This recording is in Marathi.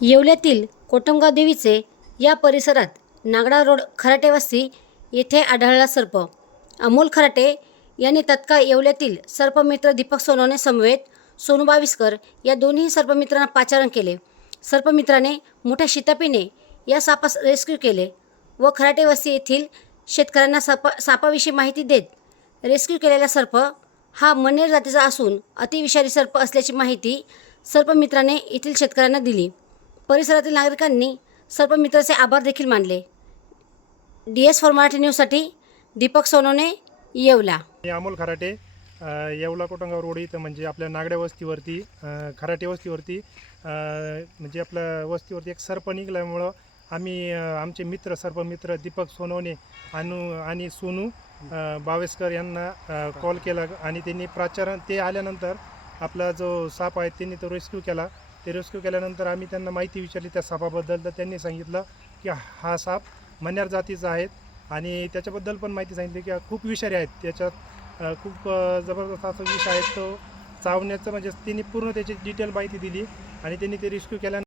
येवल्यातील कोटमगाव देवीचे या परिसरात नागडा रोड खराटे वस्ती येथे आढळला सर्प. अमोल खराटे यांनी तत्काळ येवल्यातील सर्पमित्र दीपक सोनवणे समवेत सोनू बाविस्कर या दोन्ही सर्पमित्रांना पाचारण केले. सर्पमित्राने मोठ्या शितापीने या सापास रेस्क्यू केले व खराटे वस्ती येथील शेतकऱ्यांना सापा सापाविषयी माहिती देत रेस्क्यू केलेला सर्प हा मनेर जातीचा असून अतिविषारी सर्प असल्याची माहिती सर्पमित्राने येथील शेतकऱ्यांना दिली. परिसरातील नागरिकांनी सर्पमित्राचे आभार देखील मानले. डी एस फॉर मराठी न्यूजसाठी दीपक सोनवणे येवला. मी अमोल खराटे येवला कोटंगाव रोड इथं म्हणजे आपल्या नागड्या वस्तीवरती खराटे वस्तीवरती म्हणजे आपल्या वस्तीवरती एक सर्प निघाल्यामुळं आम्ही आमचे मित्र सर्पमित्र दीपक सोनवणे अनु आणि सोनू बावेसकर बावेस्कर यांना कॉल केला आणि त्यांनी प्राचारण ते आल्यानंतर आपला जो साप आहे त्यांनी तो रेस्क्यू केला. ते रेस्क्यू केल्यानंतर आम्ही त्यांना माहिती विचारली त्या सापाबद्दल. तर त्यांनी सांगितलं की हा साप मन्यार जातीचा आहे आणि त्याच्याबद्दल पण माहिती सांगितली की खूप विषारी आहेत. त्याच्यात खूप जबरदस्त असं विष आहे. तो चावण्याचं म्हणजे त्यांनी पूर्ण त्याची डिटेल माहिती दिली आणि त्यांनी ते रेस्क्यू केल्यानंतर